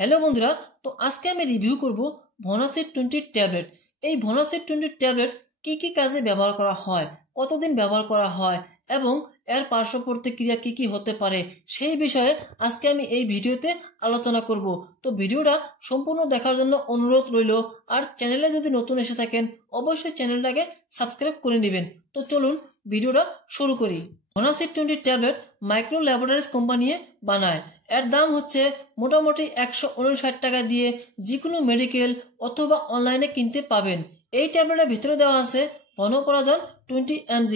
Hello বন্ধুরা, তো আজকে আমি রিভিউ করব ভনাসিড 20 ট্যাবলেট। এই ভনাসিড 20 ট্যাবলেট কি কি কাজে ব্যবহার করা হয়, কতদিন ব্যবহার করা হয় এবং এর পার্শ্ব প্রতিক্রিয়া কি কি হতে পারে সেই বিষয়ে আজকে আমি এই ভিডিওতে আলোচনা করব। তো ভিডিওটা সম্পূর্ণ দেখার জন্য অনুরোধ রইল। আর চ্যানেলে যদি নতুন এসে থাকেন অবশ্যই চ্যানেলটাকে সাবস্ক্রাইব করে নেবেন। তো চলুন ভিডিওটা শুরু করি। ভনাসিড 20 ট্যাবলেট মাইক্রো ল্যাবরেটরিজ কোম্পানি বানায়। এর দাম হচ্ছে মোটামুটি 159 টাকা দিয়ে যে কোনো মেডিকেল অথবা অনলাইনে কিনতে পাবেন। এই ট্যাবলেটের ভিতরে দেওয়া আছে ভনপরাজন 20 mg।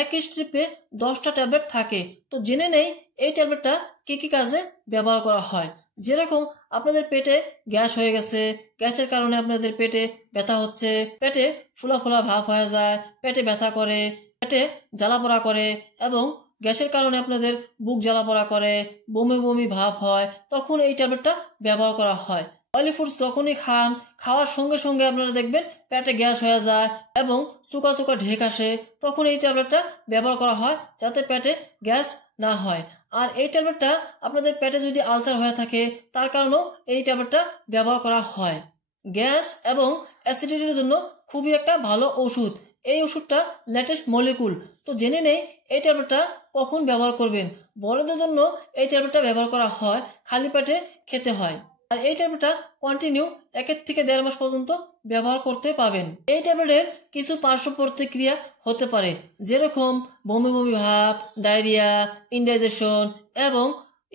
এক স্ট্রিপে 10টা ট্যাবলেট থাকে। তো জেনে নেই এই ট্যাবলেটটা কি কি কাজে ব্যবহার করা হয়। যেরকম আপনাদের পেটে গ্যাস হয়ে গেছে, গ্যাসের কারণে আপনাদের পেটে ব্যথা হচ্ছে, পেটে ফুলা ফুলা ভাব হয়ে যায়, পেটে ব্যথা করে, পেটে জ্বালাপোড়া করে এবং গ্যাসের কারণে আপনাদের বুক জ্বালাপোড়া করে, বমি বমি ভাব হয়, তখন এই ট্যাবলেটটা ব্যবহার করা হয়। অয়েলি ফুডস যখনই খান, খাওয়ার সঙ্গে সঙ্গে আপনারা দেখবেন পেটে গ্যাস হয়ে যায় এবং চুকা চুকা ঢেক আসে, তখন এই ট্যাবলেটটা ব্যবহার করা হয় যাতে পেটে গ্যাস না হয়। আর এই ট্যাবলেটটা আপনাদের পেটে যদি আলসার হয়ে থাকে তার কারণেও এই ট্যাবলেটটা ব্যবহার করা হয়। গ্যাস এবং অ্যাসিডিটির জন্য খুবই একটা ভালো ওষুধ। এই ওষুধটা লেটেস্ট মলিকুল। তো জেনে নেই এই ট্যাবলেটটা কখন ব্যবহার করবেন। বড়দের জন্য এই ট্যাবলেটটা ব্যবহার করা হয়, খালি পেটে খেতে হয়। আর এই ট্যাবলেটটা কন্টিনিউ 1 থেকে 1.5 মাস পর্যন্ত ব্যবহার করতে পাবেন। এই ট্যাবলেটের কিছু পার্শ্ব প্রতিক্রিয়া হতে পারে, যেরকম বমি বমি ভাব, ডায়রিয়া, ইনডাইজেশন এবং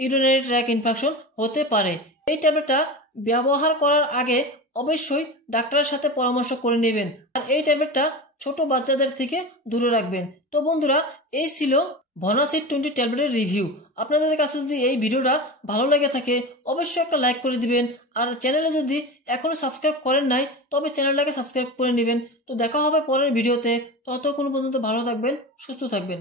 ইউরিনারি ট্র্যাক ইনফেকশন হতে পারে। এই ট্যাবলেটটা ব্যবহার করার আগে অবশ্যই ডাক্তারের সাথে পরামর্শ করে নেবেন। আর এই ট্যাবলেটটা ছোট বাচ্চাদের থেকে দূরে রাখবেন। তো বন্ধুরা, এই ছিল ভনাসিড 20 ট্যাবলেটের রিভিউ। আপনাদের কাছে যদি এই ভিডিওটা ভালো লেগে থাকে অবশ্যই একটা লাইক করে দিবেন। আর চ্যানেলে যদি এখনো সাবস্ক্রাইব করেন নাই তবে চ্যানেলটাকে সাবস্ক্রাইব করে নেবেন। তো দেখা হবে পরের ভিডিওতে। ততক্ষণ পর্যন্ত ভালো থাকবেন, সুস্থ থাকবেন।